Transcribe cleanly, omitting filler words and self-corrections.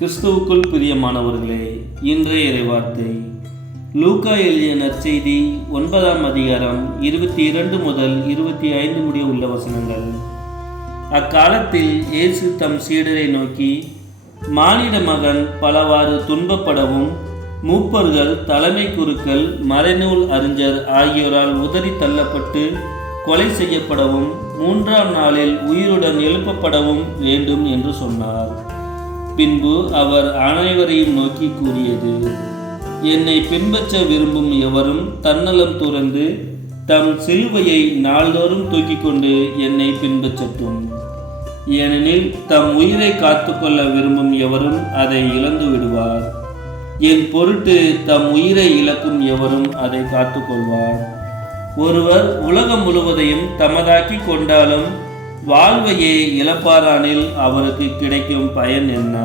கிறிஸ்துவுக்குள் பிரியமானவர்களே, இன்றைய இறைவார்த்தை லூக்கா எழுதிய நற்செய்தி 9ஆம் அதிகாரம் 22 முதல் 25 முடிய உள்ள வசனங்கள். அக்காலத்தில் இயேசு தம் சீடரை நோக்கி, மானிட மகன் பலவாறு துன்பப்படவும் மூப்பர்கள், தலைமை குருக்கள், மறைநூல் அறிஞர் ஆகியோரால் உதறி தள்ளப்பட்டு கொலை செய்யப்படவும் 3ஆம் நாளில் உயிருடன் எழுப்பப்படவும் வேண்டும் என்று சொன்னார். பின்பு அவர் அனைவரையும் நோக்கி கூறியது, என்னை பின்பற்ற விரும்பும் எவரும் தன்னலம் துறந்து தம் சிலுவையை நாள்தோறும் தூக்கிக் கொண்டு என்னை பின்பற்றட்டும். ஏனெனில் தம் உயிரை காத்துக்கொள்ள விரும்பும் எவரும் அதை இழந்து விடுவார். என் பொருட்டு தம் உயிரை இழக்கும் எவரும் அதை காத்துக்கொள்வார். ஒருவர் உலகம் முழுவதையும் தமதாக்கி கொண்டாலும் வாழ்வையே இழப்பாரானில் அவருக்கு கிடைக்கும் பயன் என்ன?